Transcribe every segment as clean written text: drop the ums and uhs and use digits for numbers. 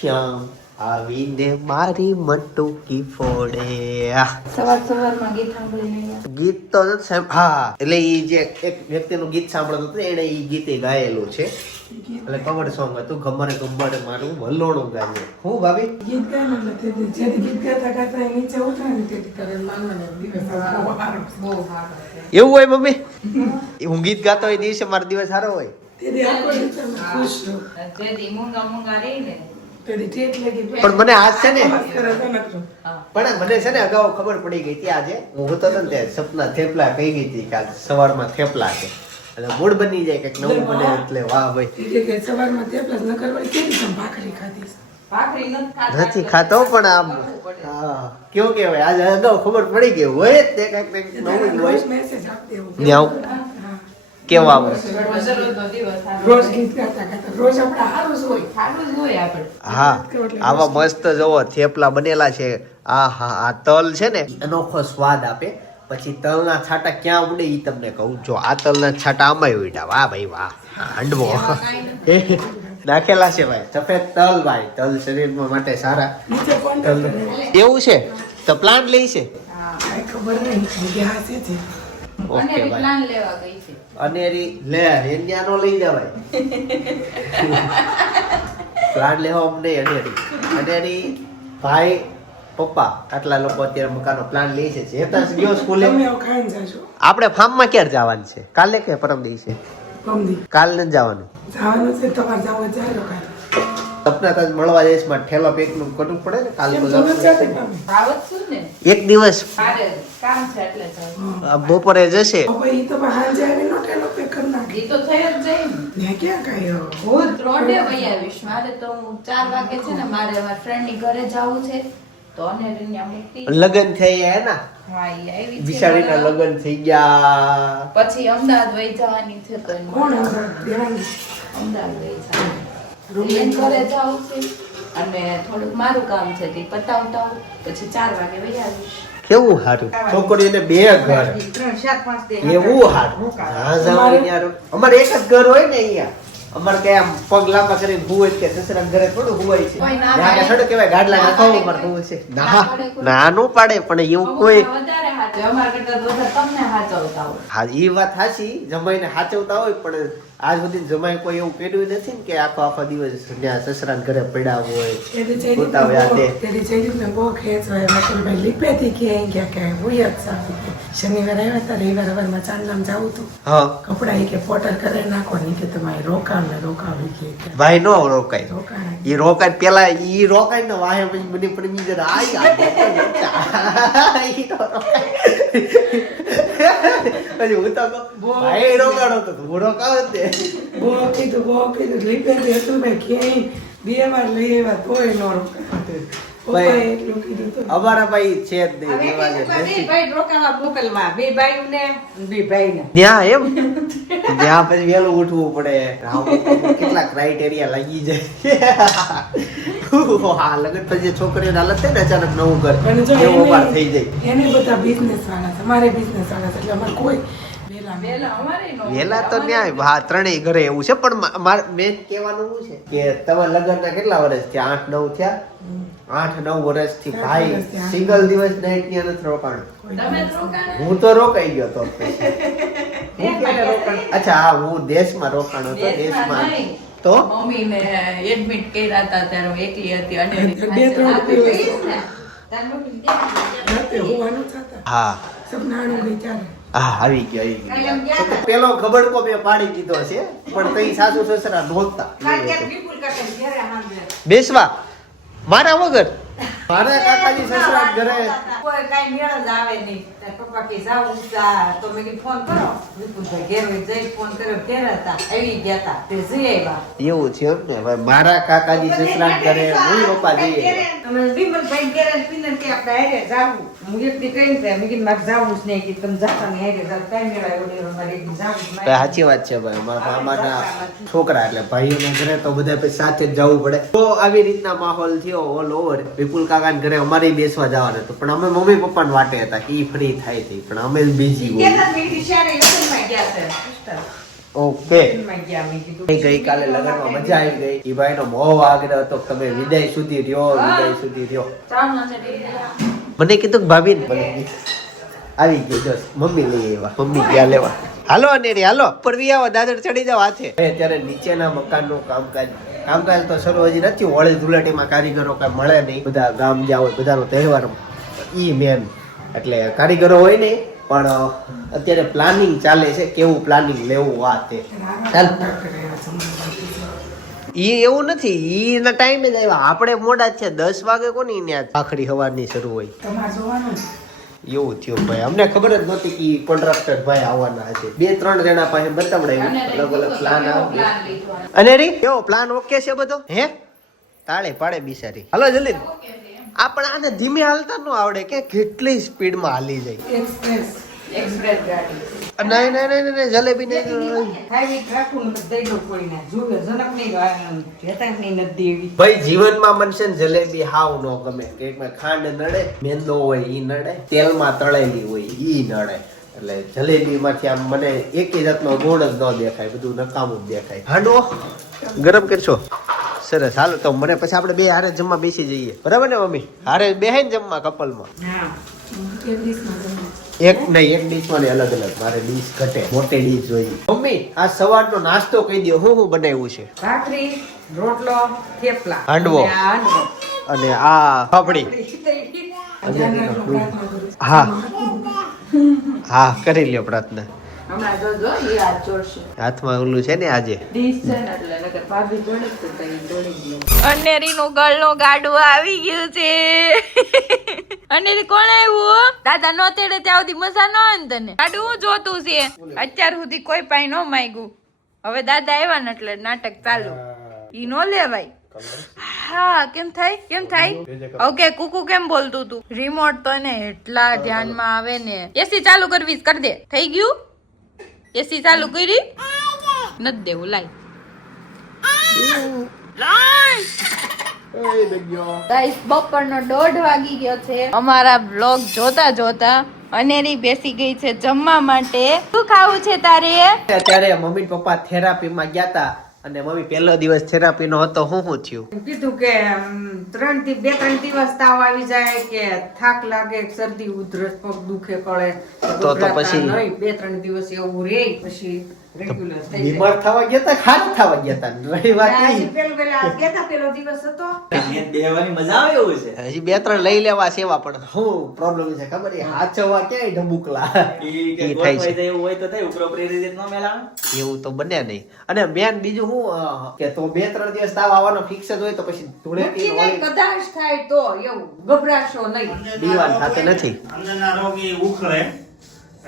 શ્યામ આવીને મારી મટુકી ફોડે. સવારમાં ગીત સાંભળીને ગીત તો નથી હા, એટલે એ જે એક વ્યક્તિનું ગીત સાંભળતો હતો એને એ ગીતે ગાયેલું છે. એટલે કવર સોંગ હતું, ગમરે ગમરે મારું વલોણું ગાય. હું ભાભી ગીત ગાય ને જે ગીત ગાતા ગાતા નીચે ઉતરે ને તે કરે માનવાનો દિવસ બહુ સારો. એવું હોય મમ્મી? હું ગીત ગાતો હોય દિવસે મારો દિવસ સારો હોય. તે આખો દિવસ ખુશ છું. જેદી મૂંગા રહી ને પણ મને આજ છે ને પણ મને છે ને અગાઉ ખબર પડી ગઈ હતી. આજે હું હતો ને ત્યાં સપના થેપલા કહી ગઈ હતી કે સવારમાં થેપલા છે એટલે મૂડ બની જાય કે નવું બને એટલે વાહ ભાઈ. સવારમાં થેપલા ન કરવાની કેવી તમે ભાખરી ખાધી ભાખરી નથી ખાતો પણ આમ હા કેવું કેવાય આજે અગાઉ ખબર પડી ગઈ હોય જ તે કઈક નવું હોય. મેસેજ આપી દેવું કેવું આવું રોજ ગીત ગાતા ગાતા રોજ આપણે હારું જ હોય ખાડું જ હોય આપણે. હા આવા મસ્ત જોવો થેપલા બનેલા છે. આ હા આ તલ છે ને અનોખો સ્વાદ આપે. પછી તલના છાટા ક્યાં ઉડે ઈ તમને કહું. જો આ તલના છાટા આમાંય ઉડ્યા. વાહ ભાઈ વાહ, હાંડવો નાખેલા છે ભાઈ. સફેદ તલ ભાઈ, તલ શરીર માટે સારા. નીચે કોણ તલ એવું છે તો પ્લાન્ટ લઈ છે. કાંઈ ખબર નહીં ગયા છે ઓકે અને ભાઈ. પ્લાન લેવા ગઈ છે. અનેરી લે એન્ડિયા નો લઈ જવાય. પ્લાન લેવા અમને અનેરી અનેરી ભાઈ પપ્પા આટલા લોકો અત્યારે મકાનો પ્લાન લે છે. જેતા ગયો સ્કૂલે. તમે આવ ખાઈને જાજો આપણે ફાર્મમાં ક્યારે જવાનું છે? કાલે કે પરમ દિવસે? ગમદી કાલ નથી જવાનું. જવાનું છે તમારે જાવ જાય કાંઈ સપના તાજ મળવા જઈશ માં ઠેલો પેક નું કરવું પડે ને. કાલે તો તમે જવાનું. જાતે આવત છું ને એક દિવસ મારે કામ છે એટલે જાઉં. બપોરે જશે. હવે ઈ તો હાંજે આવીને નોટેલો પેક કરી નાખી ઈ તો થઈ જ જાય ને. ને ક્યાં કાંઈ હું રોડે વહી આવીશ. મારે તો હું 4 વાગે છે ને મારે મારા ફ્રેન્ડ ની ઘરે જવું છે તો અનેરીને મૂકી. લગન થઈ ગયા ના હા ઈ આવી છે. વિશાળીના લગન થઈ ગયા. પછી અમદાવાદ વહી જવાની છે તો એને કોણ દેવાની અમદાવાદ વહી જવાની. એન ઘરે જાવું છે અને થોડુંક મારું કામ છે તે પતાવતા આવું. પછી 4 વાગે વહી આવીશ. કેવું સારું. છોકરીઓને બે ઘર 3, 4, 5 દે. એવું સારું. હા જાવ યાર. અમારે એક જ ઘર હોય ને અહીંયા. અમારે કે આમ પગ લાંબા કરીને હુવે કે સસરા ઘરે થોડું હુવાય છે. કોઈ ના ત્યાં પાડે. છોડો કેવાય ગાડલા ના નખાવું પાડે મારે હુવે છે. ના ના પાડે કોઈ. ના નો પાડે પણ એવું કોઈ વધારે હાચવે. અમારા કરતા તો વધારે તમને હાચવતા હોય. હા ઈ વાત સાચી. જમાઈને હાચવતા હોય પણ આજ સુધી જમાઈ કોઈ એવું કર્યું નથી ને કે આખો દિવસ ત્યાં સસરા ઘરે પડ્યા હોય. ઉતાવ્યા તે. તેરી જઈને બહુ ખેંચવાય મતલબ લીપેથી ક્યાંય ગયા ક્યાંય હોય જ સાચું. શનિવાર આવ્યા હતા રવિવાર હવારમાં ચાંદલામ જાવું હતું હા કપડા કે પોટર કરે નાખો ને કે તમારે રોકાણ ને રોકાવી કે ભાઈ નો રોકાય. રોકાણ ઈ રોકાય પેલા ઈ રોકાય ને વાહે પછી બની પડી બીજે ઈ તો રોકાય. પછી હું તો કહું, ભાઈ રોકાણો તો તું રોકાવ જ દે. બહુ કીધું લીપેથી હતું ભાઈ ક્યાંય 2 વાર લઈ આવ્યા તોય ન રોકાય. પપ્પાએ એટલું કીધું હતું. અમારા ભાઈ છે જ નહીં હવે દેવા કીધું નથી. કે ભાઈ રોકાવા મોકલવા. બે ભાઈઓને, બે ભાઈને. ત્યાં એમ ત્યાં પછી વહેલું ઉઠવું પડે. કેટલા ક્રાઇટેરિયા લાગી જાય. હા લગન પછી છોકરીઓને હાલત થાય ને અચાનક નવું ઘર અને જો એવો વાર થઈ જાય. એને બધા બિઝનેસ વાળા છે મારે બિઝનેસ વાળા છે એટલે અમારે કોઈ વેલા વહેલા અમારે નો વહેલા તો ન્યાય હા ત્રણેય ઘરે એવું છે પણ મેં કહેવાનું શું છે કે તમે લગ્નના કેટલા વર્ષ થયા? 8-9 થયા. 8-9 વર્ષથી ભાઈ વર્ષથી સિંગલ દિવસ નાઈટ ત્યાં નથી રોકાણ. તમે જ રોકાણ. હું તો રોકાઈ ગયો તો. હું ક્યારે રોકાણ? અચ્છા હા હું દેશમાં રોકાણ હતો. દેશમાં નહીં. તો મમ્મીને એડમિટ કર્યા હતા ત્યારે હું એકલી હતી અને બે ત્રણ દિવસ. તારી મમ્મી ત્યાં રાતે હોવાનું થતા હા સપનાણું ગઈ ત્યારે હા આવી ગયો. તો પેલો ખબરકો મેં પાડી દીધો છે પણ તઈ સાસુ સસરા નહોતા વિપુલ કાકા ઘરે હાંજે. બેસવા મારા વગર. મારા કાકાજી સસરા ઘરે કોઈ કાંઈ મેળ જ આવે નહીં. તાર પપ્પા કે જાવું જા તો મેં કીધું ફોન કરો. વિપુલભાઈ ઘેર હોય જઈ ફોન કર્યો ઘેર હતા આવી ગયા હતા તે જઈ આવ્યા. એવું છે એમ ને. હવે મારા કાકાજી સસરા ઘરે હું પપ્પા જઈએ. અમે વિમલભાઈ ઘેર પીને કે આપણે હારે જાવું. હું એકદી કઈ જાય મેં કીધું મારે જાવું જ નહીં કે તમે જાતા નહીં હારે જાવ કાંઈ મેળ આવ્યો નહીં અમારે એકદી જાવું જ નહીં. સાચી વાત છે ભાઈ. મારા મામાના છોકરા એટલે ભાઈઓના ઘરે તો બધા પછી સાથે જ જવું પડે. તો આવી રીતના માહોલ થયો ઓલ ઓવર. વિપુલ કાકાના ઘરે અમારે બેસવા જવાનું હતું પણ અમે મમ્મી પપ્પાને વાટે હતા કે ઈ ફ્રી થાય હતી પણ અમે જ બીજી હોય. કેતા મેં કીધું શાળે લગ્નમાં ગયા છે સિસ્ટર. ઓકે એમાં ગયા મેં કીધું ગઈકાલે લગ્નમાં મજા આવી ગઈ ઈ ભાઈનો બહુ આગ્રહ હતો કે તમે વિદાય સુધી રહ્યો વિદાય સુધી રહ્યો ચાલનો છે ટીવી. મને કીધું કે ભાભી આવી ગઈ જો મમ્મી લઈ આવ્યા મમ્મી ગયા લેવા હાલો અનેરી હાલો પરવી આવો દાદર ચડી જાવ હાથે અત્યારે નીચેના મકાનનું કામકાજ તો શરૂ હજી નથી હોળી ધૂળેટીમાં કારીગરો કઈ મળે નહીં બધા ગામ જ્યાં હોય બધાનો તહેવાર ઈ મેન એટલે કારીગરો હોય ને પણ અત્યારે પ્લાનિંગ ચાલે છે કેવું પ્લાનિંગ લેવું આ તે ચાલ ઈ એવું નથી ઈના ટાઈમે જ આવ્યા આપણે મોડા જ છે 10 વાગે કોની ત્યાં આખરી હવારની શરૂ હોય તમારે જોવાનું એવું થયું ભાઈ અમને ખબર જ નહોતી કે કોન્ટ્રાક્ટર ભાઈ આવવાના છે 2-3 જણા પાસે બતાવડાવ્યું અલગ અલગ પ્લાન આવે અને રી કેવો પ્લાન ઓકે છે બધો હે તાળે પાડે બિચારી હાલો જલ્દી આપણે આને ધીમે હાલતા ન આવડે કે કેટલી સ્પીડમાં હાલી જાય એક્સપ્રેસ ગાડી નહીં જલેબી નહીં હાઈવે રાખું ને દઈ દો કોઈને જુએ જનકની ભેતાકની નથી એવી ભાઈ જીવનમાં મનશે ને જલેબી હાવ નો ગમે કેકમાં ખાંડ નડે મેંદો હોય ઈ નડે તેલમાં તળેલી હોય ઈ નડે એટલે જલેબીમાંથી આમ મને એકેય જાતનો ગુણ જ ન દેખાય બધું નકામું જ દેખાય હાંડવો ગરમ કરશો સરસ હાલો તો મને પછી આપણે બે હારે જમવા બેસી જઈએ બરાબર ને મમ્મી હારે બેહે ને જમવા કપલમાં હા એક ડીશમાં ને અલગ અલગ મારે ડીશ ઘટે મોટી ડીશ જોઈએ મમ્મી આ સવારનો નાસ્તો કહી દો હું બનાવ્યું છે ભાખરી રોટલો થેપલા હાંડવો. અને આ હાંડવો. અને આ પાપડી હા હા કરી લ્યો પ્રાર્થના હમણાં જોજો એ હાથ જોડશે હાથમાં ઓલું છે ને આજે ડીશ છે ને એટલે નકર ભાભી જોડે તો તઈ જોડી જ લો અનેરીનું ગળનું ગાડું આવી ગયું છે અનેરી કોણ આવ્યું દાદા નો તેડે ત્યાં સુધી મજા ન આવે ને તને ગાડું હું જોતું છે અત્યાર સુધી કોઈ પાઈ ન માંગ્યું હવે દાદા આવ્યા ને એટલે નાટક ચાલુ ઈ નો લેવાય હા કેમ થાય ઓકે કુકુ કેમ બોલતું તું રિમોટ તો ને એટલા ધ્યાનમાં આવે ને એસી ચાલુ કરવી કરી દે થઈ ગયું એસી ચાલુ કરી નથી દેવું લાઈ ગાઈસ બપોરનો 1:30 વાગી ગયો છે અમારા બ્લોગ જોતા જોતા અનેરી બેસી ગઈ છે જમવા માટે શું ખાવું છે તારે અત્યારે મમ્મી પપ્પા થેરાપીમાં ગયા તા અને મમ્મી પહેલો દિવસ થેરાપી નો હતો હું થયું કીધું કે 2-3 દિવસ તાવ આવી જાય કે થાક લાગે શરદી ઉધરસ પગ દુખે પડે તો પછી નહીં 2-3 દિવસ એવું રે પછી રેગ્યુલર થઈ જાય બીમાર થવા ગયા તા ખાલી થવા ગયા તા રહી વાત આજે નહીં પેલો દિવસ હતો દેવાની મજા આવે એવું છે હજી 2-3 લઈ લેવા સેવા પણ શું પ્રોબ્લેમ છે ખબર છે હાચવા ક્યાંય ઢબુકલા ઈ કે ઈ ગોઠવાઈ થાય છે. જાય એવું હોય તો થાય ઉપરોપરી રીતે ન મેલાવે. એવું તો બને નહીં અને બેન બીજું શું કે તો 2-3 દિવસ તાવ આવવાનો ફિક્સ જ હોય તો પછી ધૂળેટી નક્કી નહીં, કદાચ થાય તો એવું ગભરાશો નહીં દીવાન થતે નથી અંદરના રોગ એ ઉખડે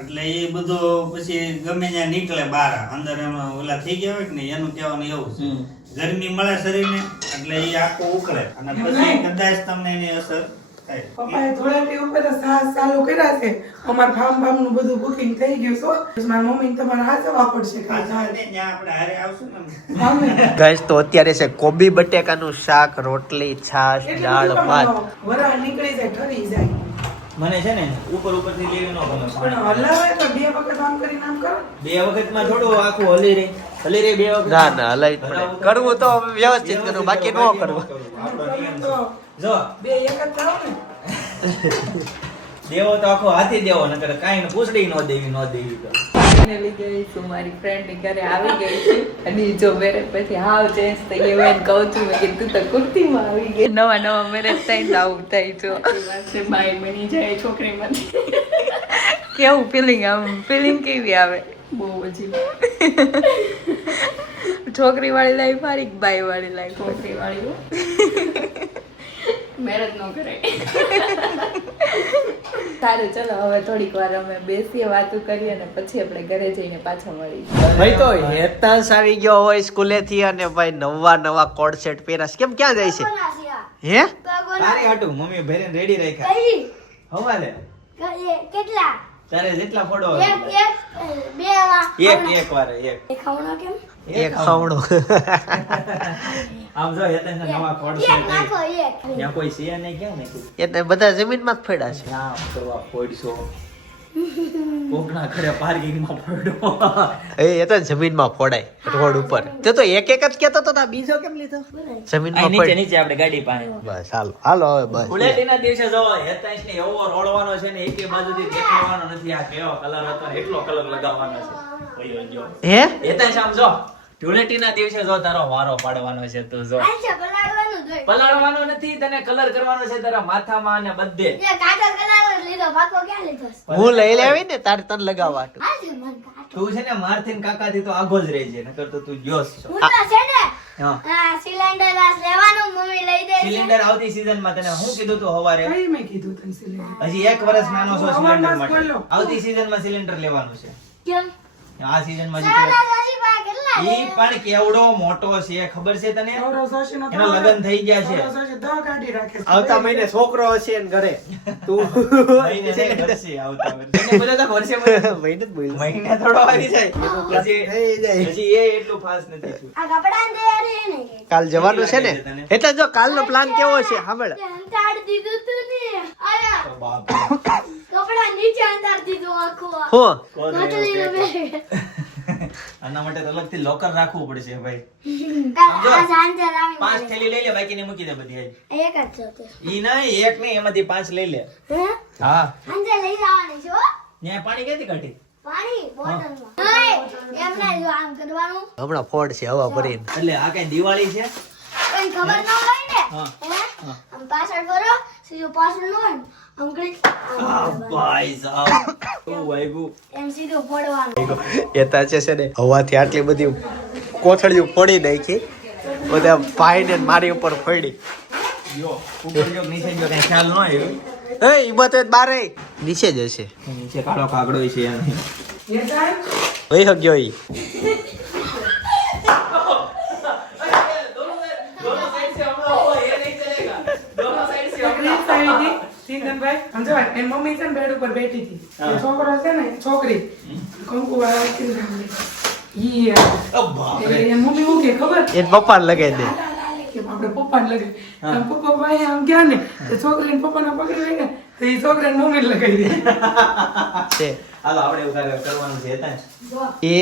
એટલે એ બધું પછી ગમે ત્યાં નીકળે બહાર અંદર એમાં ઓલા થઈ ગયા હોય કે નહીં એનું કહેવાનું એવું છે ગરમી મળે શરીરને એટલે એ આખું ઉખડે અને પછી કદાચ તમને એની અસર થાય પપ્પાએ ધોળાટી ઉપર તો સાસ ચાલુ કર્યા છે અમાર ફાર્મ નું બધું બુકિંગ થઈ ગયું છે મારા મમ્મી તમારે હાચવા પડશે પાછા ને ત્યાં આપણે હારે આવશું ને ગાઈસ તો અત્યારે છે કોબી બટેકાનું શાક રોટલી છાશ દાળ ભાત વરા નીકળી જાય ઠરી જાય મને છે ને ઉપર ઉપરથી લેવી ન ગમે પણ હલાવે તો 2 વખત આમ કરીને આમ કરો 2 વખતમાં થોડું આખું હલી રે 2 વખત ના ના હલાઈ જ પડે કરવું તો વ્યવસ્થિત કરવું બાકી ન કરવું તો જો 2 એક જ થાવ ને દેવો તો આખો હાથી દેવો નકર કાઈ ને પૂછડી ન દેવી તો ફાઇનલી ગઈ છું મારી ફ્રેન્ડ ની ઘરે આવી ગઈ છું અને ઈ જો મેરેજ પછી હાવ ચેન્જ થઈ ગઈ મેં કહું છું મેં કીધું તું તો કુર્તીમાં આવી ગઈ નવા મેરેજ થઈને આવું થઈ છો બાઈ બની જાય છોકરીમાંથી કેવું ફિલિંગ કેવી આવે બહુ જ છોકરી વાળી લાઈફ મારી બાઈ વાળી લાઈફ છોકરી વાળી મેરેજ ન કરાય સારું ચલો હવે થોડીક વાર અમે બેસીએ વાતો કરીએ અને પછી આપણે ઘરે જઈને પાછા મળીએ ભાઈ તો હેતાંશ આવી ગયો હોય સ્કૂલેથી અને ભાઈ નવા કોડ સેટ પહેરાશ કેમ ક્યાં જાય છે હે તારી હાટુ મમ્મી ભેરીને રેડી રાખ્યા હવાલે કેટલા તારે જેટલા ફોડો એક વાર ખાવણો કેમ એક ખાવણો આમ જો હેતન નવા કોડ છે એક નાખો એક ત્યાં કોઈ છે નહીં ક્યાં ને એટલે બધા જમીનમાં જ પડ્યા છે ના કરવા ફોડશો કોકના ઘરે પાર્કિંગમાં પડ્યો. એ તો જમીનમાં ફોડાય રોડ ઉપર તે તો એક જ કેતો તો બીજો કેમ લીધો જમીનમાં નીચે પડ નીચે આપણે ગાડી પાસે. બસ હાલો હવે બસ ધૂળેટીના દિવસે જો હેતાંશને એવો રોડવાનો છે ને એકે બાજુથી દેખાવાનો નથી. આ કેવો કલર હતો ને એટલો કલર લગાવવાનો છે. ઓયો જો હે હેતાંશ આમ જો ધૂળેટીના દિવસે જો તારો વારો પાડવાનો છે તું જો. આંચા પલાળવાનું જ હોય. પલાળવાનો નથી, તને કલર કરવાનો છે તારા માથામાં અને બધે. એટલે કાગળ કલાક જ લીધો, પાકો ક્યાં લીધો છે? હું લઈ લેવી ને તારે તને લગાવવા હાટુ. આજે મન કાઢો. તું છે ને મારથી કાકાથી તો આગો જ રહેજે નકર તો તું જોશ છો. હું તો છે ને હા આ સિલિન્ડર આ લેવાનું મમ્મી લઈ દે છે. સિલિન્ડર આવતી સીઝનમાં તને હું કીધું તું હવારે કઈ મેં કીધું તને સિલેન્ડર? હજી 1 વર્ષ નાનો છો સિલિન્ડર અવાજ માટે. બોલો. આવતી સીઝનમાં સિલિન્ડર લેવાનું છે. કેમ? આ સીઝનમાં સાડા દસી પાસે કેટલા ઈ પણ કેવડો મોટો છે ખબર છે તને? સૌરવ શોષીનો એના લગ્ન થઈ ગયા છે. સૌરવ શોષી દવા કાઢી રાખે છે. આવતા મહિને છોકરો હશે ને ઘરે તું મહિને નહીં, વર્ષે આવતા વર્ષે. તને બોલ્યો તો વર્ષે બોલ્યો. મહિને જ બોલ્યો. મહિને થોડો આવી જાય થઈ જાય. હજી એ એટલું ફાસ્ટ નથી થયું. આ કપડાની તૈયારી હે ને? કાલ જવાનું છે ને એટલે જો કાલનો પ્લાન કેવો છે સાંભળ તે અંતાડ દીધું તું ને. આયા તો બાપ રે. કપડા નીચે અંતાડ દીધું આખું. હું કોણ કોથળીનો રહ્યો બેગ. કે? આના માટે તો અલગથી લોકર રાખવું પડશે ભાઈ. આ સાંજે આવી 5 થેલી લઈ લે, બાકીની મૂકી દે બધી આજ. એક જ છે તે. ઈ ના એક નહીં, એમાંથી 5 લઈ લે. હે? હા સાંજે લઈ જવાની છો ન્યા પાણી ક્યાંથી કાઢી? પાણી બોટલમાં. નહીં, એમ નહીં, જો આમ કરવાનું. હમણાં ફોડ છે હવા ભરીને એટલે આ કઈ દિવાળી છે? કઈ ખબર ન હોય ને. હા. હે? આમ પાછળ ફરો, સીધું પાછળ ન હોય ને. આમ કરી આમ આ કરવાનું. ભાઈ સાહેબ શું વાગ્યું? એમ સીધું ફોડવાનું. એ તાચે છે ને હવાથી આટલી બધી કોથળીઓ ફોડી નાખી બધા ભાઈને ને મારી ઉપર ફોડી જો ઉપર જો નીચે જો કઈ ખ્યાલ ન આવ્યો. એ હિંમત હોય તો બારે નીચે જ હશે નીચે કાળો કાગડો છે એનો. એ જાય વહી હગ્યો ઈ રીત આવી હતી, સિંગનભાઈ. અને જો એની મમ્મી છે ને બેડ ઉપર બેઠી હતી. એ છોકરો છે ને છોકરી કંકુ વાળા સિંગનભાઈ. ઈ ઓ બાપ રે. એની મમ્મી શું કે ખબર? એને પપ્પાને લગાવી દે કે આપણે પપ્પાને લગાવી. આમ પપ્પા ભાઈ આમ ગયા ને તો છોકરીને પપ્પાના પકડી લઈને તો એ છોકરાને મમ્મીને લગાવી દે. છે હાલો આપણે એવું કરવાનું છે હેતાંશ. એ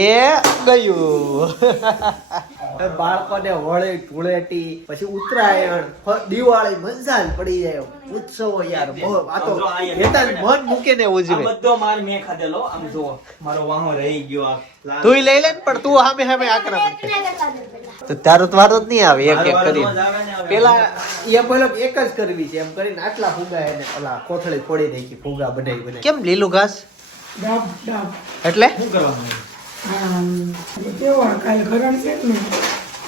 ગયું બાળકોને હોળી ધૂળેટી પછી ઉત્તરાયણ દિવાળી મજા જ પડી જાય ઉત્સવો યાર આ તો હેતાન મન મૂકીને આ ઉજવે બધો માર મેં ખાધેલો. આમ જો મારો વાહો રહી ગયો આ લાલ. તું લઈ લે ને પણ તું સામે સામે આક્રમણ એક કરે ને કરતા દે પેલા. તો તારો તો વારો જ નહીં આવે એક એક મારો કરીને રોજ આવે ને હવે. પેલા એ બોલો એક જ કરવી છે એમ કરીને આટલા ફૂગા એને ઓલા કોથળી ફોડી નાખી ફૂગા બનાવી કેમ લીલું ઘાસ ડાબ ડાબ. એટલે શું કરવાનું છે? આમ કેવો કાલે ઘરણ છે ને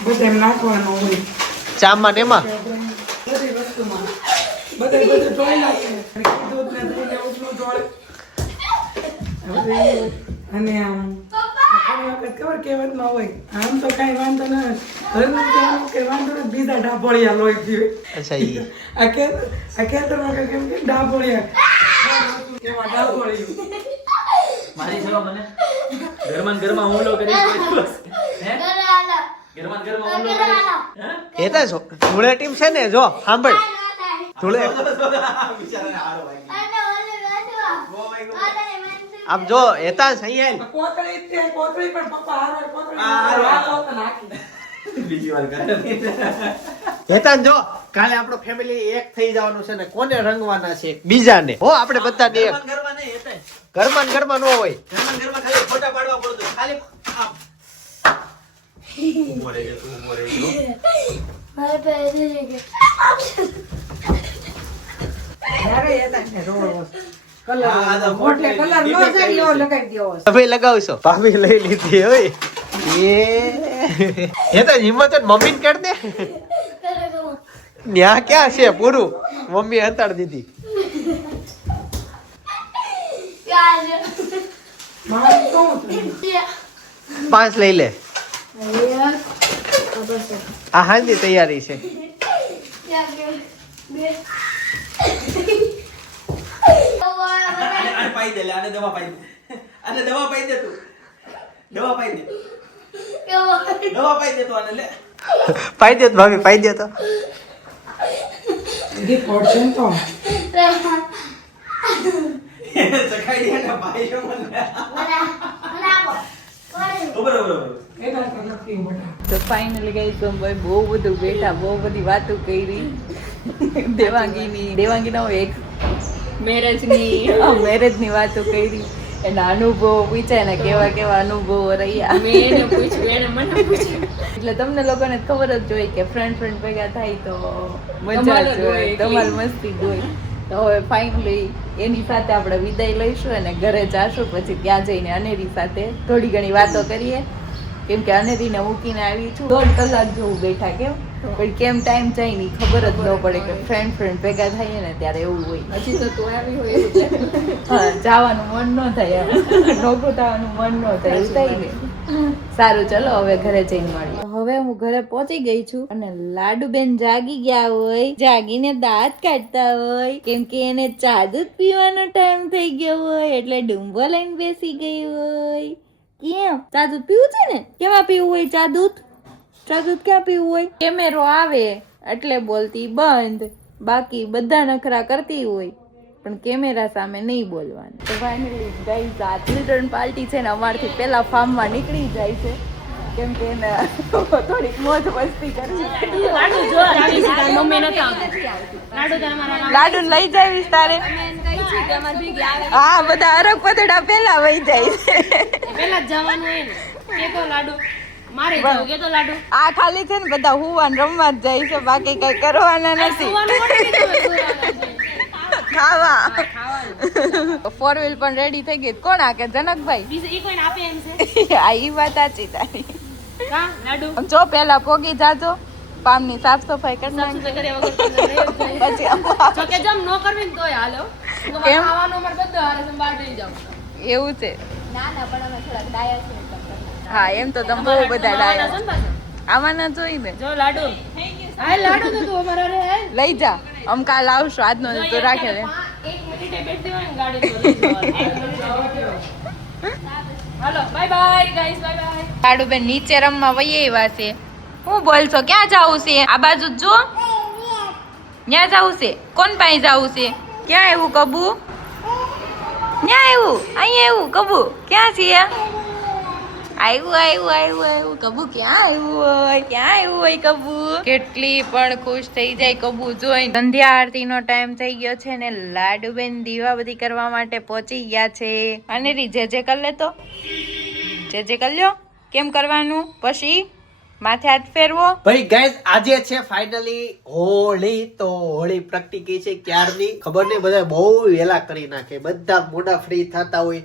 બધા એમ નાખવાનો હોય ચામાં ને એમાં બધી વસ્તુમાં બધું ઢોળી નાખે. દૂધ ને દહીં ને ઉજળું ઢોળે. હવે અને આમ ઘણી વખત ખબર કહેવતમાં હોય આમ તો કાંઈ વાંધો ન હોય. ઘરનું કહેવાનું કે વાંધો નથી, બીજા ડાભોળિયા લોહી પીવે. અચ્છા ઈ આ ખેતરમાં કેમ કે ડાભોળિયા કેવા ડાભોળિયું. મારી સલાહ મને ઘરમાં ને ઘરમાં હુમલો કરીશ કોઈ દિવસ? હે? ઘરે હાલો. ઘરમાં ને ઘરમાં હુમલો ઘરે કરીશ? હાલો. હે? એ તો ધૂળેટી છે ને જો સાંભળ ધૂળે બિચારાને હારો વાગ્યો. અને ઓલું બાજુ આ. આને મેં આમ જો એતા અહીંયા કોથળી જ તે, કોથળી પણ પપ્પા હારો કોથળી આ હારો. હાલો તો નાખી. બીજી વાર કરે. હેતાન જો કાલે આપણો ફેમિલી એક થઈ જવાનું છે ને કોને રંગવાના છે બીજાને હો આપણે બધા એક ઘરમાં ને ઘરમાં નહીં હેતાંશ. ઘરમાં ને ઘરમાં ન હોય ઘરમાં ને ઘરમાં ખાલી ફોટા પાડવા પડતું. ખાલી આમ. ઊભો રહેજો, તું ઊભો રહેજો. મારે પહેરી લીધી. આ તો મોટે કલર નો જાય એવો લગાવી દેવો છે. ભાઈ લગાવશો ભાભી લઈ લીધી હોય એ હેતાન હિંમત હોય મમ્મી ને કર દે ઘરે ગયો. ન્યા ક્યાં છે પૂરું મમ્મી હતાડી દીધી ક્યાં છે? મારે શું થયું? 5 લઈ લે એક. આ બસ. આ હાંજી તૈયારી છે ક્યાં ગયો? બે. આને પાઈ દે લે, આને દવા પાઈ દે. આને દવા પાઈ દે તું. દવા પાઈ દે. કેવો? દવા પાઈ દે તું આને લે. પાઈ દે તો ભાભી પાઈ દે તો દીદી પડશે ને તો ચખાઈ તો ફાઇનલી ગઈ તો ભાઈ બહુ બધું બેઠા, બહુ બધી વાતો કરી દેવાંગીનો એક મેરેજની વાતો કરી, એના અનુભવો પૂછ્યા ને કેવા કેવા અનુભવો રહ્યા. મેં એને પૂછ્યું, એને મને પૂછ્યું. એટલે તમને લોકોને ખબર જ હોય કે ફ્રેન્ડ ભેગા થાય તો મજા જ હોય, ધમાલ મસ્તી જ હોય. તો હવે ફાઇનલી એની સાથે આપણે વિદાય લઈશું અને ઘરે જાશું. પછી ત્યાં જઈને અનેરી સાથે થોડી ઘણી વાતો કરીએ, કેમ કે અનેરીને મૂકીને આવી છું. 1.5 કલાક જેવું બેઠા, પણ કેમ ટાઈમ જાય નહીં ખબર જ ન પડે કે ફ્રેન્ડ ભેગા થઈએ ને ત્યારે એવું હોય. હજી તો તું આવી હોય એવું છે. હા, જવાનું મન ન થાય, નોકરું થવાનું મન ન થાય, એવું થાય ને. સારું, ચલો હવે ઘરે જઈને મળીએ. હવે હું ઘરે પહોંચી ગઈ છું અને લાડુબેન જાગી ગયા હોય, જાગીને દાંત કાઢતા હોય, કેમ કે એને ચા દૂધ પીવાનો ટાઈમ થઈ ગયો હોય એટલે ડુંબો લઈને બેસી ગઈ હોય. કેમ ચા દૂધ પીવું છે ને? કેમાં પીવું હોય ચા દૂધ? ચા દૂધ ક્યાં પીવું હોય? કેમેરો આવે એટલે બોલતી બંધ, બાકી બધા નખરા કરતી હોય પણ કેમેરા સામે નહીં બોલવાનું. તો ફાઇનલી ગાઈઝ આ ચિલ્ડ્રન પાર્ટી છે ને અમારથી પેલા ફાર્મમાં નીકળી જાય છે, કેમ કે એને થોડીક મોજ મસ્તી કરવી. લાડુ જો આવી છે, તારી મમ્મી નથી આવતી. લાડુ તારા મારા લાડુ લઈ જાવીશ તારે? હા, બધા અરગ પતડા પેલા વહી જાય છે. પેલા જ જવાનું હોય ને. કે તો લાડુ મારે જવું, કે તો લાડુ આ ખાલી છે ને બધા હુવાન રમવા જ જાય છે, બાકી કઈ કરવાના નથી. સુવાનું કોને કીધું હોય સુવાનું? ખાવા 4 વ્હીલ પણ રેડી થઈ ગઈ. કોણ આ કે જનકભાઈ? બીજું ઈ કોઈને આપે એમ છે? આ ઈ વાત સાચી તારી. કા લાડુ આમ જો પેલા પોગી જાજો, પામની સાફ સફાઈ કરી નાખી. સાસુ કર્યા વગર તો નહીં જ જાય. પછી જો કે જમ ન કરવી ને તોય હાલો. તો કેમ? ખાવાનું અમાર બધું હારે સંભાળ દઈ જાવ. એવું છે. ના ના, પણ અમે થોડાક ડાયા છીએ. હા, એમ તો તમે બહુ બધા ડાયા આવવાના જોઈ ને. જો લાડુ હા, લાડુ તો તું અમારા રે હે લઈ જા, આમ કાલ આવશું, આજનો તો રાખે ને. 1 મિનિટે બેઠી હોય ને ગાડી તો લઈ જવાની. હાલો bye bye guys, bye bye. Laduben નીચે રમવા વહી આવ્યા છે. હું બોલશો? ક્યાં જાવું છે? આ બાજુ જો, ક્યાં જાવું છે? કોણ પાસે જાવું છે? ક્યાં આવ્યું કબુ? ક્યાં આવ્યું? અહીંયા આવ્યું કબુ? ક્યાં છે? આવ્યું કબુ. ક્યાં આવ્યું હોય? ક્યાં આવ્યું હોય કબુ? કેટલી પણ ખુશ થઈ જાય કબુ જોઈ. સંધ્યા આરતી નો ટાઈમ થઈ ગયો છે ને લાડુબેન દીવાબત્તી કરવા માટે પહોંચી ગયા છે. અને જે કર લે તો જે કર લ્યો. કેમ કરવાનું? પછી માથે હાથ ફેરવો. ભાઈ ગાઈઝ, આજે છે ફાઇનલી હોળી. તો હોળી પ્રગટી છે ક્યારની ખબર નહીં, બધા બહુ વહેલા કરી નાખે, બધા મોડા ફ્રી થતા હોય.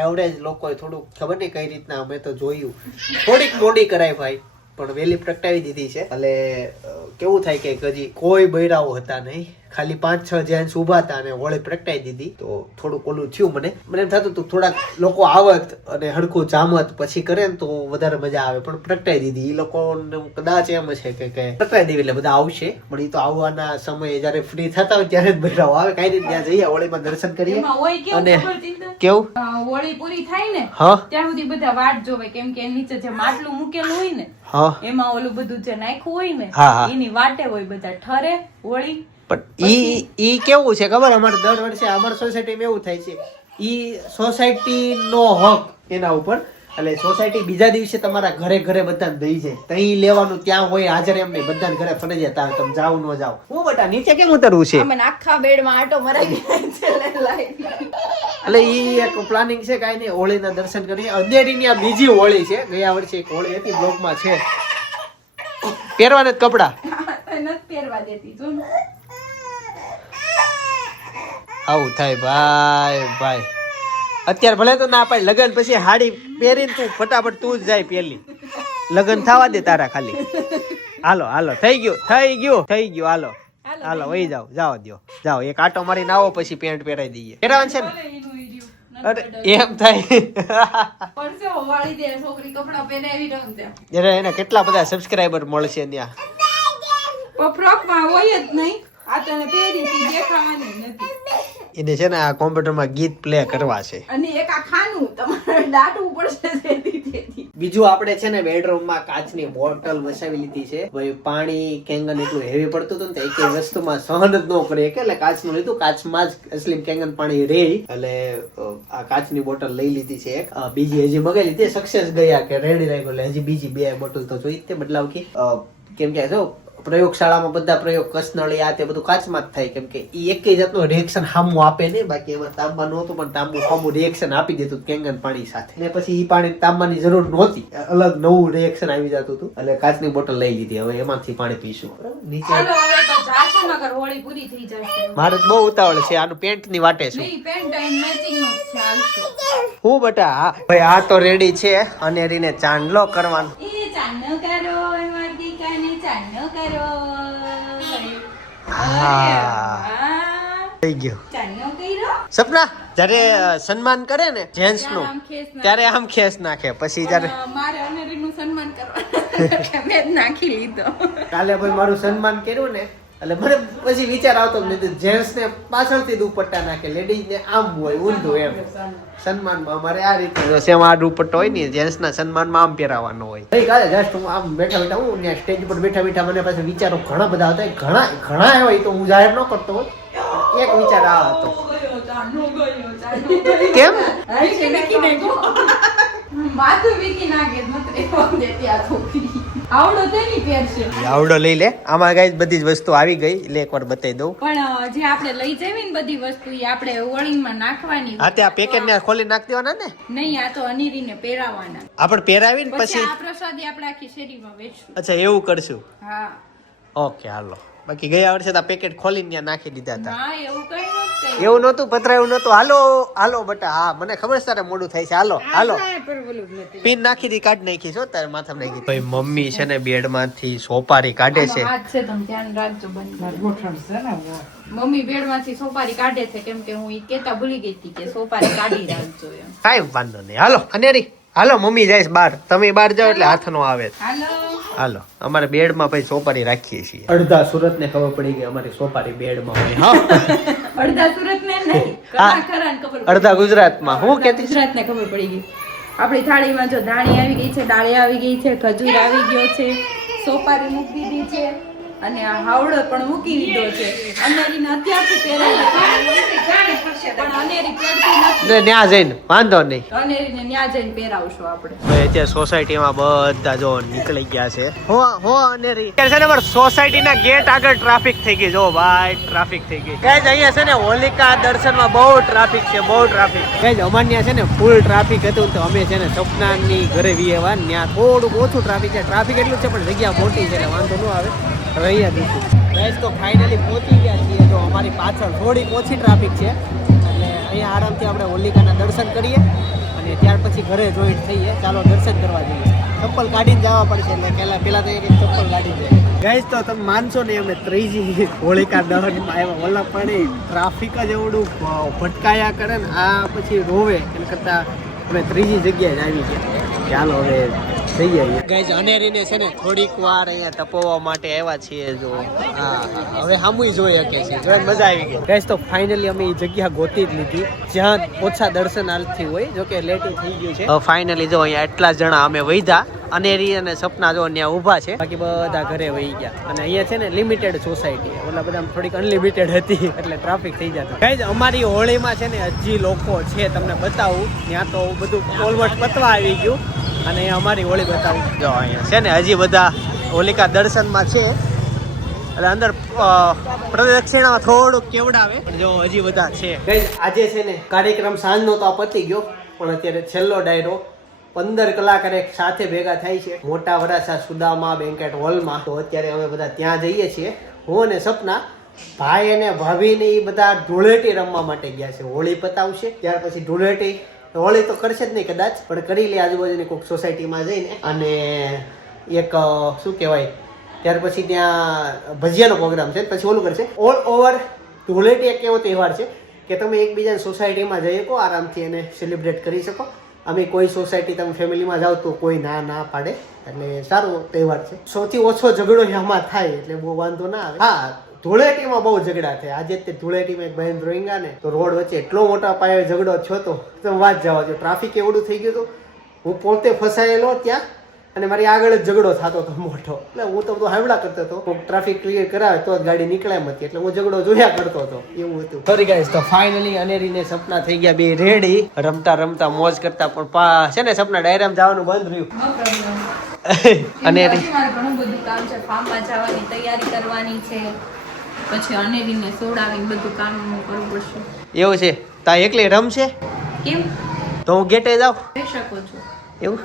એવરેજ લોકો થોડુંક ખબર નહીં કઈ રીતના, અમે તો જોયું થોડીક મોડી કરાય ભાઈ, પણ વહેલી પ્રગટાવી દીધી છે. એટલે કેવું થાય કે હજી કોઈ બૈરાઓ હતા નહીં, ખાલી 5-6 જેન્ટ્સ ઉભા હતા અને હોળી પ્રગટાવી દીધી. તો થોડુંક ઓલું થયું, મને એમ થતું હતું થોડાક લોકો આવત અને હડકું જામત પછી કરે ને તો વધારે મજા આવે, પણ પ્રગટાવી દીધી. એ લોકો કદાચ એમ છે કે પ્રગટાવી દેવી એટલે બધા આવશે, પણ એ તો આવવાના સમયે જયારે ફ્રી થતા હોય ત્યારે જ બૈરાઓ આવે. કઈ રીતે ત્યાં જઈએ, હોળીમાં દર્શન કરીએ. અને કેવું હોળી પૂરી થાય ને હા ત્યાં સુધી બધા વાટ જોવે, કેમ કે નીચે જે માટલું મૂકેલું હોય ને હા એમાં ઓલું બધું જે નાખ્યું હોય ને હા, હા. એની વાટે હોય બધા ઠરે હોળી. પણ ઈ કેવું છે ખબર, અમારે દર વર્ષે અમારી સોસાયટીમાં એવું થાય છે, ઈ સોસાયટી નો હક એના ઉપર. એટલે સોસાયટી બીજા દિવસે તમારા ઘરે ઘરે બધાને દઈ જાય, તઈ લેવાનું ત્યાં હોય હાજર, એમ નહીં બધાને ઘરે ફરજિયાત આવે, તમે જાવ ન જાવ. હું બટા નીચે કેમ ઉતરવું છે? અમે આખા બેડમાં આટો મરાઈ ગયા છે લાઈટ. એટલે ઈ એક પ્લાનિંગ છે, કાંઈ નહીં, હોળીના દર્શન કરીએ. અંધેરીની આ બીજી હોળી છે, ગયા વર્ષે એક હોળી હતી બ્લોકમાં છે. પહેરવાના જ કપડા નથી પહેરવા દેતી જો. આવું થાય ભાઈ. અત્યારે ભલે તો ના પાડે, લગન પછી હાડી પહેરીને તું ફટાફટ તું જ જાય પેલી. લગન થવા દે તારા ખાલી. હાલો થઈ ગયું. હાલો વહી જાઓ જાઓ એક આટો મારીને આવો, પછી પેન્ટ પહેરાઈ દઈએ. પહેરવાનું છે ને? અરે એમ થાય પરસે હોવાળી દે છોકરી કપડા પહેરાવી રમ દે. એને કેટલા બધા સબસ્ક્રાઇબર મળશે ત્યાં. ફ્રોક માં હોય જ નહીં, આ તને પહેરી દેખાવાની નથી. એને છે ને આ કોમ્પ્યુટરમાં ગીત પ્લે કરવા છે. અને એક આ ખાનું તમારે દાટવું પડશે તેથી. બીજું આપણે છે ને બેડરૂમમાં કાચની બોટલ વસાવી લીધી છે. ભાઈ પાણી કેંગન એટલું હેવી પડતું હતું ને તો એક વસ્તુમાં સહન જ ન કરે એટલે કાચનું લીધું. કાચમાં જ અસલી કેંગન પાણી રે એટલે આ કાચની બોટલ લઈ લીધી છે. બીજી હજી મગાવી લીધી સક્સેસ ગયા કે રેડી રાખ્યો એટલે હજી બીજી 2 બોટલ તો જોઈ જ તે બદલાવકી. કેમ કે જો પ્રયોગશાળામાં બધા પ્રયોગ કસનળી આ તે બધું કાચમાં જ થાય કેમ કે એ એક જાતનું રિએક્શન હામું આપે નહીં. બાકી એમાં તાંબા નહોતું પણ તાંબુ હામું રિએક્શન આપી દેતું કેંગન પાણી સાથે. ને પછી એ પાણી તાંબાની જરૂર નહોતી, અલગ નવું રિએક્શન આવી જતું હતું એટલે કાચની બોટલ લઈ લીધી. હવે એમાંથી પાણી પીશું. નીચે ચાલો હવે તો જાશું નગર હોળી પૂરી થઈ જશે. મારે બહુ ઉતાવળ છે, આનું પેન્ટ ની વાટે છું. નહીં પેન્ટ એન્ડ મેચિંગ નું છે હાલશે. હું બટા હા ભાઈ આ તો રેડી છે અનેરીને ચાંદલો કરવાનો. એ ચાંદલો કરો મારી દીકાને ચાંદલો કરો. હા થઈ ગયો. ચાંદલો કર્યો. સપના જ્યારે સન્માન કરે ને જેન્ટ્સ નું આમ ખેસ નાખે. ત્યારે આમ ખેસ નાખે પછી જયારે મારે અનેરીનું સન્માન કરવાનું મેં જ નાખી લીધો. કાલે ભાઈ મારું સન્માન કર્યું ને એટલે મને પછી વિચાર આવતો જેન્ટ્સ ને પાછળથી દુપટ્ટા નાખે, લેડીઝ ને આમ હોય ઊંધું એમ. સન્માનમાં અમારે આ રીતે સેમ આ દુપટ્ટો હોય ને જેન્ટ્સ ના સન્માનમાં આમ પહેરાવાનો હોય. કાલે જસ્ટ હું આમ બેઠા બેઠા હું ત્યાં સ્ટેજ પર બેઠા બેઠા મને પાછા વિચારો ઘણા બધા હતા. ઘણા એવા તો હું જાહેર ન કરતો હોય. એક વિચાર આ હતો કેમ માથું વીકી નાખે મત દેતી આ છોકરી. આવડો તેની પેર છે. આવડો લઈ લે. આમાં ગાઈસ બધી જ વસ્તુ આવી ગઈ એટલે એકવાર બતાવી દઉં. પણ જે આપણે લઈ જવી ને બધી વસ્તુ એ આપણે ઓળીમાં નાખવાની. હા તે આ પેકેટ ને ખોલી નાખી દેવાના ને. નહીં આ તો અનીરીને પહેરાવાના. આપણે પહેરાવીને પછી પછી આ પ્રસાદી આપણે આખી શેરીમાં વેચશું. અચ્છા એવું કરશું. હા ઓકે હાલો. બાકી ગયા વર્ષે તો પેકેટ ખોલીને ત્યાં નાખી દીધા હતા. ના એવું કઈ નથી. એવું નહોતું પતરાયું નહોતું. હાલો હાલો બટા હા મને ખબર છે તારે મોડું થાય છે. હાલો હાલો પિન નાખી દી કાઢ નાખી છો તારે માથામાં નાખી. ભાઈ મમ્મી છે ને બેડ માંથી સોપારી કાઢે છે. હાથ છે તમે ધ્યાન રાખજો બંધ. મમ્મી બેડ માંથી સોપારી કાઢે છે કેમ કે હું ઈ કેતા ભૂલી ગઈ હતી કે સોપારી કાઢી રાખજો એમ. કાંઈ વાંધો નહીં. હાલો અનેરી હાલો મમ્મી જાય બહાર, તમે બહાર જાઓ એટલે હાથ નો આવે. હાલો હાલો અમારે બેડમાં પછી સોપારી રાખીએ છીએ. અડધા સુરત ને ખબર પડી ગઈ અમારી સોપારી બેડમાં હોય. હા અડધા સુરત ને નહીં હા. ખરા ખબર અડધા ગુજરાતમાં. હું કેતી ગુજરાત ને ખબર પડી ગઈ. આપણી થાળીમાં જો ધાણી આવી ગઈ છે, દાળી આવી ગઈ છે, ખજૂર આવી ગયો છે, સોપારી મૂકી દીધી છે અને આ હાવડો પણ મૂકી દીધો છે. અનેરીને અત્યારથી પહેરાવી પણ અનેરી પહેરતી નથી. ને ન્યા જઈને વાંધો નહીં. અનેરીને ન્યા જઈને પહેરાવશું આપણે. ભાઈ અત્યારે સોસાયટીમાં બધા જો નીકળી ગયા છે. હો અનેરી અત્યારે છે ને અમારે સોસાયટીના ગેટ આગળ ટ્રાફિક થઈ ગઈ. જો ભાઈ ટ્રાફિક થઈ ગઈ. ગાઈઝ અહીંયા છે ને હોલિકા દર્શનમાં બહુ ટ્રાફિક છે, બહુ ટ્રાફિક. ગાઈઝ અમારે ત્યાં છે ને ફૂલ ટ્રાફિક હતું તો અમે છે ને સપનાની ઘરે વિયેવા ત્યાં થોડુંક ઓછું ટ્રાફિક છે. ટ્રાફિક એટલું છે પણ જગ્યા મોટી છે એટલે વાંધો ન આવે. હવે અહીંયા દીધું ગાઈઝ તો ફાઇનલી પહોંચી ગયા છીએ. જો અમારી પાછળ થોડીક ઓછી ટ્રાફિક છે એટલે અહીંયા આરામથી આપણે હોલિકાના દર્શન કરીએ અને ત્યાર પછી ઘરે જોઈન્ટ થઈએ. ચાલો દર્શન કરવા જઈએ. ચપ્પલ કાઢીને જવા પડશે એટલે પેલા તો એક ચપ્પલ કાઢી જાય. ગાઈઝ તો તમે માનશો ને અમે ત્રીજી હોલિકા દહનમાં આવ્યા. ઓલા પણ ટ્રાફિક જ એવડું ભટકાયા કરે ને આ પછી રોવે એના કરતા અમે ત્રીજી જગ્યાએ જ આવી ગયા. ચાલો હવે જઈએ. ગાઈઝ અનેરીને છે ને થોડીક વાર અહીંયા તપોવા માટે આવ્યા છીએ. જો હા હવે સામુય જોઈ શકે છે. જોઈને મજા આવી ગઈ. ગાઈઝ તો ફાઇનલી અમે એ જગ્યા ગોતી જ લીધી જ્યાં ઓછા દર્શનાર્થી હોય. જો કે લેટ થઈ ગયું છે. ફાઇનલી જો અહીંયા એટલા જણા અમે વૈધા અનેરી અને સપના જો ત્યાં ઊભા છે. બાકી બધા ઘરે વહી ગયા અને અહીંયા છે ને લિમિટેડ સોસાયટી. ઓલા બધા થોડીક અનલિમિટેડ હતી એટલે ટ્રાફિક થઈ જતો. ગાઈઝ અમારી હોળીમાં છે ને હજી લોકો છે તમને બતાવું. ત્યાં તો બધું ઓલમોસ્ટ પતવા આવી ગયું અને અમારી હોળી બતાવું. જો અહીંયા છે ને હજી બધા હોલિકા દર્શનમાં છે એટલે અંદર પ્રદક્ષિણામાં થોડુંક કેવડાવે પણ જો હજી બધા છે. આજે છે ને કાર્યક્રમ સાંજનો તો પતી ગયો પણ અત્યારે છેલ્લો ડાયરો 15 કલાકાર એક સાથે ભેગા થાય છે મોટા વરાછા સુદામા બેન્કેટ હોલમાં. તો અત્યારે અમે બધા ત્યાં જઈએ છીએ. હું અને સપના ભાઈ અને ભાભી ને એ બધા ધૂળેટી રમવા માટે ગયા છે. હોળી પતાવશે ત્યાર પછી ધૂળેટી હોળી તો કરશે જ નહીં કદાચ પણ કરી લે આજુબાજુની કોઈક સોસાયટીમાં જઈને. અને એક શું કહેવાય ત્યાર પછી ત્યાં ભજીયાનો પ્રોગ્રામ છે. પછી ઓલું કરશે. ઓલ ઓવર ધૂળેટી એક એવો તહેવાર છે કે તમે એકબીજાની સોસાયટીમાં જઈ શકો આરામથી એને સેલિબ્રેટ કરી શકો. અમે કોઈ સોસાયટી તમે ફેમિલીમાં જાઓ તો કોઈ ના પાડે એટલે સારો તહેવાર છે. સૌથી ઓછો ઝઘડો આમાં થાય એટલે બહુ વાંધો ના આવે. હા ધૂળેટીમાં બહુ ઝઘડા થયા. આજે તે ધૂળેટીમાં એક બહેન રોહિંગા ને તો રોડ વચ્ચે એટલો મોટા પાયે ઝઘડો થયો તો તમે વાત જવા દો. ટ્રાફિક એવડું થઈ ગયું હતું, હું પોતે ફસાયેલો ત્યાં અને મારી આગળ જ ઝઘડો થતો હતો મોટો. એટલે હું તો બધું હાંભળા કરતો હતો, કોઈક ટ્રાફિક ક્લિયર કરાવે તો જ ગાડી નીકળે એમ હતી, એટલે હું ઝઘડો જોયા કરતો હતો, એવું હતું. સોરી ગાઈસ, તો ફાઇનલી અનેરીને સપના થઈ ગયા બે રેડી, રમતા રમતા મોજ કરતા. પણ છે ને સપના ડાયરામાં જવાનું બંધ રહ્યું. અનેરી મારે ઘણું બધું કામ છે, ફાર્મમાં જવાની તૈયારી કરવાની છે, પછી અનેરીને સોડાવીને બધું કામ કરવું પડશે. એવું છે? તા એકલી રમશે? કેમ? તો હું ગેટે જાઉં કહી શકો છો. એવું?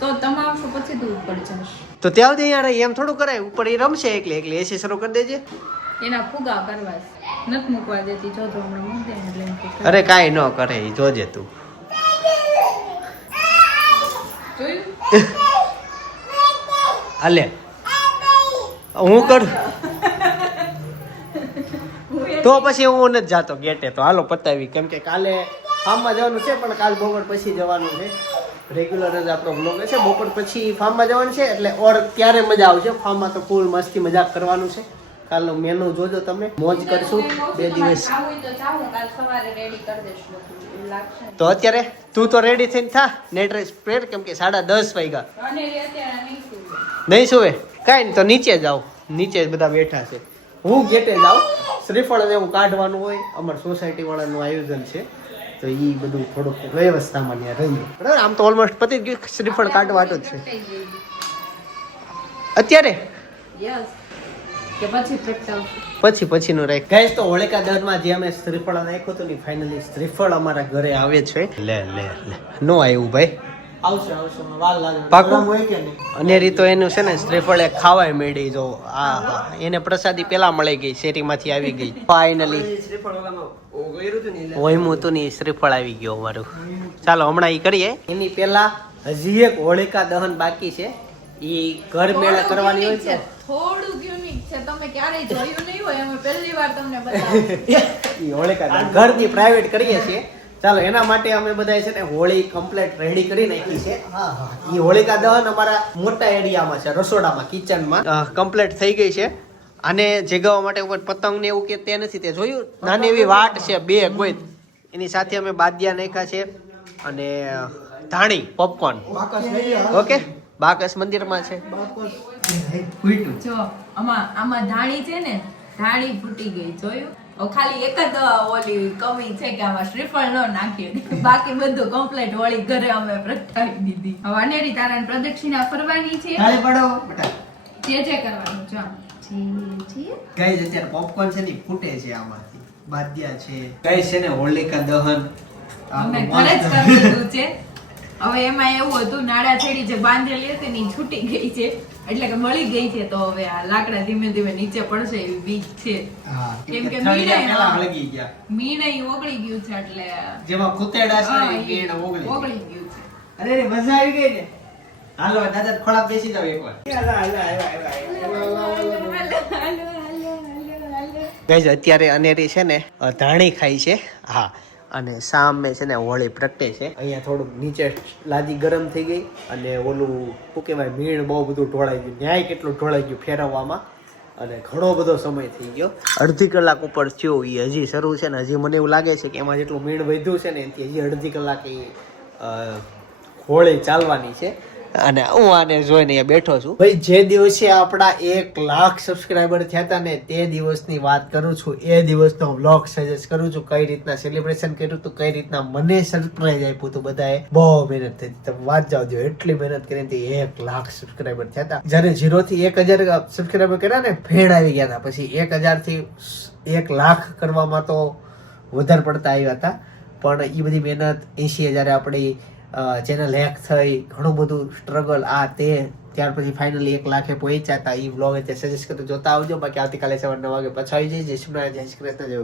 તો તમે આવશો પછી તું ઉપર જશ. તો ત્યાં સુધી યાર એમ થોડું કરાય, ઉપર એ રમશે એકલી એકલી. એસી શરૂ કરી દેજે. એના ફુગા કરવા નથી મૂકવા દેતી. જો તો હમણાં મૂક દે એટલે એમ કે અરે કાંઈ ન કરે, ઈ જોજે તું. જોયું? હાલે હું કરું તો પછી હું નથી જાતો ગેટે. તો હાલો પતાવી, કેમ કે કાલે ફાર્મમાં જવાનું છે, પણ કાલ બપોર પછી જવાનું છે. રેગ્યુલર જ આપણો બ્લોગ છે, બપોર પછી ફાર્મમાં જવાનું છે, એટલે ઓર ત્યારે મજા આવશે. ફાર્મમાં તો ફૂલ મસ્તી મજાક કરવાનું છે. કાલનો મેનુ જોજો તમે, મોજ કરશું 2 દિવસ. આવું તો ચાલો કાલ સવારે રેડી કરી દેશું બધું. એવું લાગશે. તો અત્યારે તું તો રેડી થઈને થા, ને ડ્રેસ પહેર, કેમ કે 10:30 વાગ્યા. અને અત્યારે નહીં સુવે. નહીં સુવે? કાંઈ નહીં, તો નીચે જાઓ, નીચે જ બધા બેઠા છે. હું ગેટે જાઉં, શ્રીફળ ને એવું કાઢવાનું હોય, અમારા સોસાયટી વાળાનું આયોજન છે, તો એ બધું થોડુંક વ્યવસ્થામાં ત્યાં રહીએ. બરાબર? આમ તો ઓલમોસ્ટ પતી જ ગયું, શ્રીફળ કાઢવાનું જ છે અત્યારે. યસ કે પછી પ્રગટાવશું. પછીનું રાખ. ગાઈસ, તો હોળિકા દહનમાં જે અમે શ્રીફળ નાખ્યું હતું ને, ફાઇનલી શ્રીફળ અમારા ઘરે આવે છે. લે લે લે, નો આવ્યું ભાઈ. આવશે વાર લાગે. પાકું હોય કે નહીં? અનેરી તો એનું છે ને શ્રીફળ એક ખાવાય મેળી જો. હા હા, એને પ્રસાદી પેલા મળી ગઈ, શેરીમાંથી આવી ગઈ. ફાઇનલી ઓયમું તું ની શ્રીફળ આવી ગયો અમારું. ચાલો હમણાં ઈ કરીએ. એની પેલા હજી એક હોળિકા દહન બાકી છે, ઈ ઘર મેળા કરવાની હોય છે. થોડું યુનિક છે, તમે ક્યારેય જોયું નહીં હોય, અમે પહેલી વાર તમને બતાવ્યું. ઈ હોળિકા દહન ઘરની પ્રાઇવેટ કરીએ છીએ. ચાલો એના માટે અમે બધા છે ને હોળી કમ્પ્લીટ રેડી કરી નાખી છે. ઈ હોળિકા દહન અમારા મોટા એરિયામાં છે, રસોડામાં, કિચનમાં કમ્પ્લીટ થઈ ગઈ છે. અને જગાવવા માટે ઉપર પતંગ ને એવું કે તે નથી, તે જોયું? નાની એવી વાટ છે, 2 ગોઈ, એની સાથે અમે બાદિયા નાખ્યા છે અને ધાણી પોપકોર્ન. ઓકે, બાકસ મંદિરમાં છે. જો આમાં ધાણી છે ને, ધાણી ફૂટી ગઈ, જોયું? ખાલી એક જ ઓલી કમી છે કે આમાં શ્રીફળ ન નાખ્યું, બાકી બધું કમ્પ્લીટ હોળી ઘરે અમે પ્રગટાવી દીધી. હવે અનેરી તારાને પ્રદક્ષિણા ફરવાની છે, જે કરવાનું. જો ગાઈસ, અત્યારે પોપકોર્ન છે ને ફૂટે છે, આમાંથી બાદિયા છે. ગાઈસ છે ને હોલિકા દહન અમે ઘરે જ કરી દીધું છે. હવે એમાં એવું હતું, નાડા છેડી જે બાંધેલી હતી ને છૂટી ગઈ છે, એટલે કે મળી ગઈ છે. તો હવે આ લાકડા ધીમે ધીમે નીચે પડશે એવી બીક છે, કેમ કે મીણય ઓગળી ગયું છે, એટલે જેમાં કુતેડા છે મીણ ઓગળી ગયું છે. અરે મજા આવી ગઈ ને. હાલો દાદા ખોળા બેસી જાવ એકવાર. ગાઈસ, અત્યારે અનેરી છે ને ધાણી ખાઈ છે. હા, અને સામે છે ને હોળી પ્રગટે છે. અહીંયા થોડુંક નીચે લાદી ગરમ થઈ ગઈ, અને ઓલું શું કહેવાય, મીણ બહુ બધું ઢોળાઈ ગયું. ન્યાય કેટલું ઢોળાઈ ગયું ફેરવવામાં, અને ઘણો બધો સમય થઈ ગયો. અડધી કલાક ઉપર થયો, એ હજી શરૂ છે ને. હજી મને એવું લાગે છે કે એમાં જેટલું મીણ વધ્યું છે ને એનાથી હજી અડધી કલાક એ હોળી ચાલવાની છે. અને હું આને જોઈને અહીંયા બેઠો છું. ભાઈ, જે દિવસે આપણા 1 લાખ સબસ્ક્રાઈબર થયા હતા ને, તે દિવસની વાત કરું છું. એ દિવસનો વ્લોગ સજેસ્ટ કરું છું, કઈ રીતના સેલિબ્રેશન કર્યું હતું, કઈ રીતના મને સરપ્રાઈઝ આપ્યું હતું. બધાએ બહુ મહેનત થઈ, તમે વાત જાવ દો, એટલી મહેનત કરી હતી. 1 લાખ સબસ્ક્રાઈબર થયા હતા. જયારે 0 થી 1000 સબસ્ક્રાઈબર કર્યા ને, ફેડ આવી ગયા હતા. પછી 1000 થી 1 લાખ કરવામાં તો વધારે પડતા આવ્યા હતા. પણ એ બધી મહેનત 80,000 આપણી ચેનલ હેક થઈ, ઘણું બધું સ્ટ્રગલ, આ તે, ત્યાર પછી ફાઇનલી 1 લાખે પહોંચ્યા હતા. એ વ્લોગ અત્યારે સજેસ્ટ કરતો જોતા આવજો. બાકી આવતીકાલે સવારે 9 વાગે પાછા આવી જઈશ. જય શ્રી કૃષ્ણ, જય શ્રી કૃષ્ણ, જય